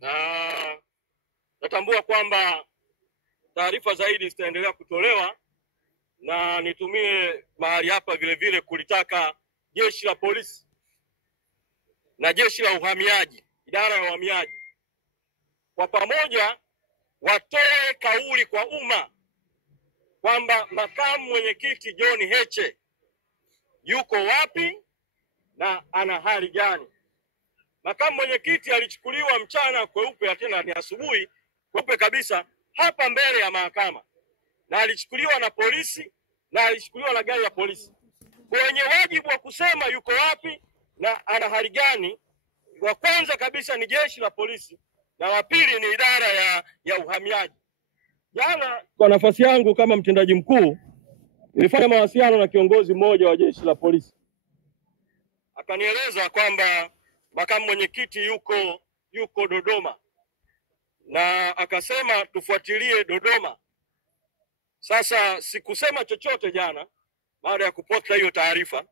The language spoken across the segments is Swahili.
na natambua kwamba taarifa zaidi zitaendelea kutolewa, na nitumie mahali hapa vile vile kulitaka jeshi la polisi na jeshi la uhamiaji, idara ya uhamiaji, kwa pamoja watoe kauli kwa umma kwamba makamu mwenyekiti John Heche yuko wapi na ana hali gani. Makamu mwenyekiti alichukuliwa mchana kweupe, tena ni asubuhi kweupe kabisa, hapa mbele ya mahakama, na alichukuliwa na polisi na alichukuliwa na gari la polisi. Kwenye wajibu wa kusema yuko wapi na ana hali gani, wa kwanza kabisa ni jeshi la polisi na wa pili ni idara ya uhamiaji. Jana kwa nafasi yangu kama mtendaji mkuu nilifanya mawasiliano na kiongozi mmoja wa jeshi la polisi, akanieleza kwamba makamu mwenyekiti yuko Dodoma, na akasema tufuatilie Dodoma. Sasa sikusema chochote jana baada ya kupata hiyo taarifa,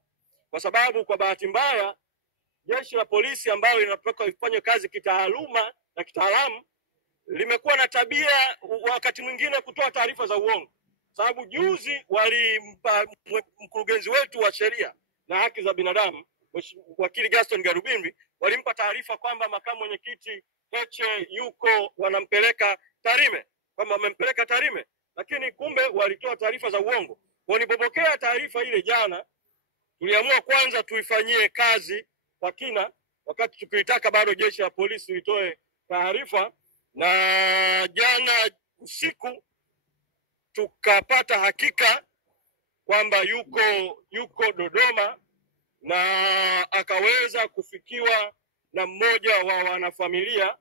kwa sababu kwa bahati mbaya jeshi la polisi ambalo linataka kufanya kazi kitaaluma na kitaalamu limekuwa na tabia wakati mwingine kutoa taarifa za uongo. Sababu juzi walimpa mkurugenzi wetu wa sheria na haki za binadamu wakili Gaston Garubimbi, walimpa taarifa kwamba makamu mwenyekiti Heche yuko, wanampeleka Tarime, kwamba wamempeleka Tarime, lakini kumbe walitoa taarifa za uongo. Walipopokea taarifa ile jana, tuliamua kwanza tuifanyie kazi kwa kina, wakati tukilitaka bado jeshi la polisi litoe taarifa, na jana usiku tukapata hakika kwamba yuko Dodoma, na akaweza kufikiwa na mmoja wa wanafamilia,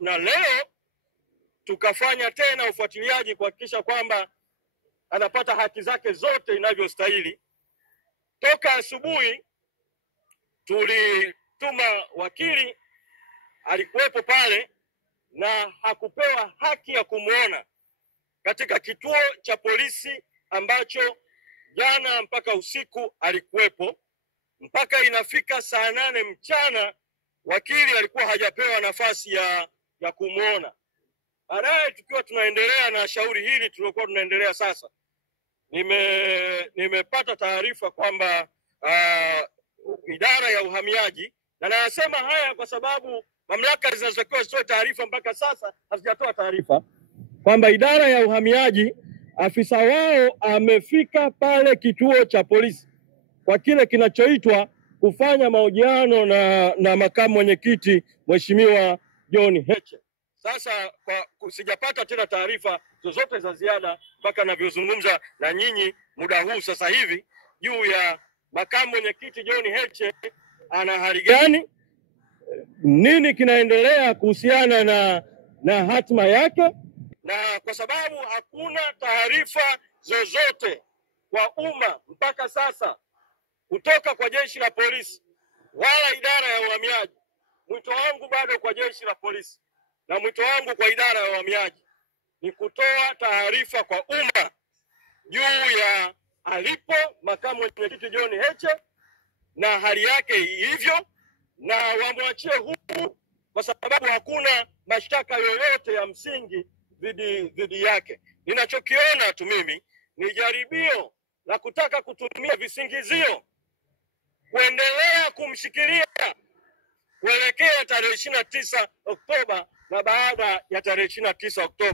na leo tukafanya tena ufuatiliaji kuhakikisha kwamba anapata haki zake zote inavyostahili. Toka asubuhi tulituma wakili, alikuwepo pale na hakupewa haki ya kumuona katika kituo cha polisi ambacho jana mpaka usiku alikuwepo, mpaka inafika saa 8 mchana wakili alikuwa hajapewa nafasi ya kumuona. Baadaye tukiwa tunaendelea na shauri hili tulikuwa tunaendelea sasa, nimepata taarifa kwamba idara ya uhamiaji, na nasema haya kwa sababu mamlaka zinazotakiwa zitoe taarifa mpaka sasa hazijatoa taarifa, kwamba idara ya uhamiaji afisa wao amefika pale kituo cha polisi kwa kile kinachoitwa kufanya mahojiano na makamu mwenyekiti Mheshimiwa John Heche. Sasa sijapata tena taarifa zozote za ziada mpaka ninavyozungumza na nyinyi muda huu sasa hivi juu ya makamu mwenyekiti John Heche ana hali gani, nini kinaendelea kuhusiana na hatima yake, na kwa sababu hakuna taarifa zozote kwa umma mpaka sasa kutoka kwa jeshi la polisi wala idara ya uhamiaji, mwito wangu bado kwa jeshi la polisi na mwito wangu kwa idara ya uhamiaji ni kutoa taarifa kwa umma juu ya alipo makamu mwenyekiti John Heche na hali yake ilivyo, na wamwachie huru, kwa sababu hakuna mashtaka yoyote ya msingi dhidi yake. Ninachokiona tu mimi ni jaribio la kutaka kutumia visingizio kuendelea kumshikilia kuelekea tarehe 29 Oktoba na baada ya tarehe 29 Oktoba.